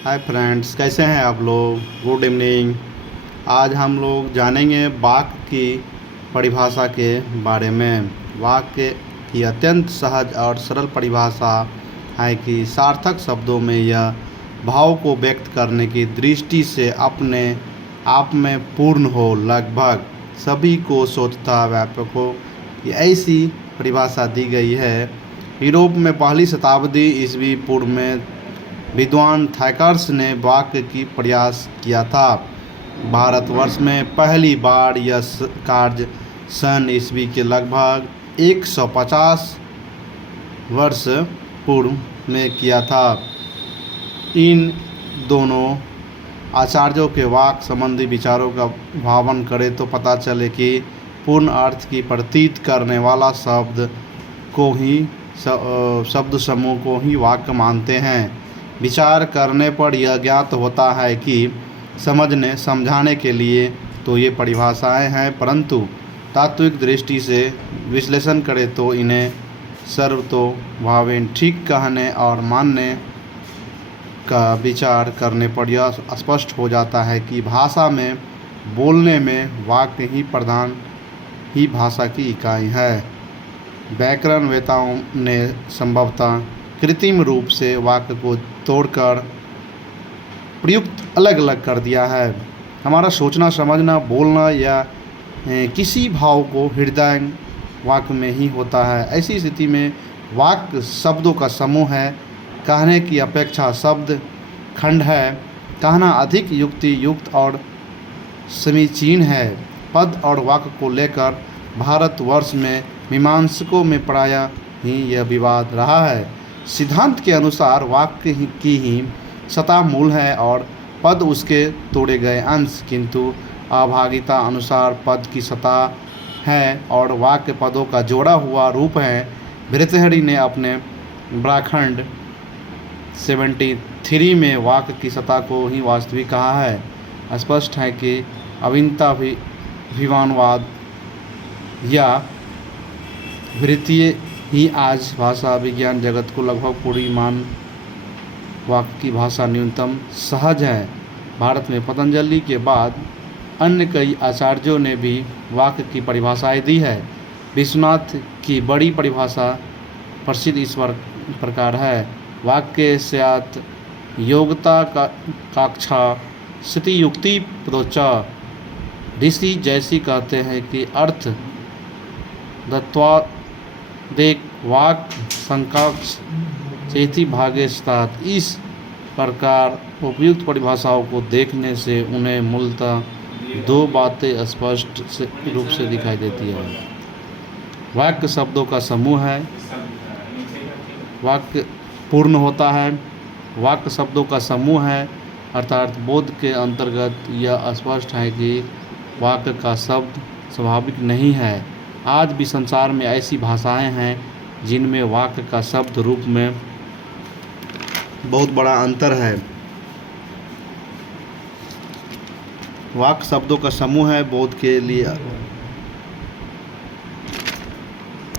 Hi friends, कैसे हैं आप लोग। Good evening. आज हम लोग जानेंगे वाक्य की परिभाषा के बारे में। वाक्य की अत्यंत सहज और सरल परिभाषा है कि सार्थक शब्दों में यह भाव को व्यक्त करने की दृष्टि से अपने आप में पूर्ण हो, लगभग सभी को सोचता व्यापक हो। ये ऐसी परिभाषा दी गई है। यूरोप में पहली शताब्दी ईस्वी पूर्व में विद्वान थैकर्स ने वाक्य की प्रयास किया था। भारतवर्ष में पहली बार यह कार्य सन ईस्वी के लगभग 150 वर्ष पूर्व में किया था। इन दोनों आचार्यों के वाक्य संबंधी विचारों का भावन करें तो पता चले कि पूर्ण अर्थ की प्रतीत करने वाला शब्द समूह को ही वाक्य मानते हैं। विचार करने पर यह ज्ञात होता है कि समझने समझाने के लिए तो ये परिभाषाएं हैं, परंतु तात्विक दृष्टि से विश्लेषण करें तो इन्हें सर्वतोभावेन ठीक कहने और मानने का विचार करने पर यह स्पष्ट हो जाता है कि भाषा में बोलने में वाक्य ही प्रधान ही भाषा की इकाई है। व्याकरणवेताओं ने संभवतः कृत्रिम रूप से वाक्य को तोड़कर प्रयुक्त अलग अलग कर दिया है। हमारा सोचना, समझना, बोलना या किसी भाव को हृदय वाक्य में ही होता है। ऐसी स्थिति में वाक्य शब्दों का समूह है। कहने की अपेक्षा शब्द खंड है। कहना अधिक युक्ति युक्त और समीचीन है। पद और वाक्य को लेकर भारतवर्ष में मीमांसकों में प्रायः ही यह विवाद रहा है। सिद्धांत के अनुसार वाक्य की ही सत्ता मूल है और पद उसके तोड़े गए अंश, किंतु अभागिता अनुसार पद की सत्ता है और वाक्य पदों का जोड़ा हुआ रूप है। भर्तृहरि ने अपने ब्राखंड 73 में वाक्य की सत्ता को ही वास्तविक कहा है। स्पष्ट है कि अभिनवाद या वृत्तीय ही आज भाषा विज्ञान जगत को लगभग पूरी मान वाक्य की भाषा न्यूनतम सहज है। भारत में पतंजलि के बाद अन्य कई आचार्यों ने भी वाक्य की परिभाषाएं दी है। विश्वनाथ की बड़ी परिभाषा प्रसिद्ध इस प्रकार है। वाक्य स्यात् योग्यता काक्षा स्थिति युक्ति प्रोचा। ऋषि जैसी कहते हैं कि अर्थ दत्वादेक वाक्य संकाक्ष चेति भागे स्तात। इस प्रकार उपयुक्त परिभाषाओं को देखने से उन्हें मूलतः दो बातें स्पष्ट रूप से दिखाई देती है। वाक्य शब्दों का समूह है। वाक्य पूर्ण होता है। वाक्य शब्दों का समूह है, अर्थात बोध के अंतर्गत यह स्पष्ट है कि वाक्य का शब्द स्वाभाविक नहीं है। आज भी संसार में ऐसी भाषाएं हैं जिनमें वाक्य का शब्द रूप में बहुत बड़ा अंतर है। वाक्य शब्दों का समूह है, बोध के लिए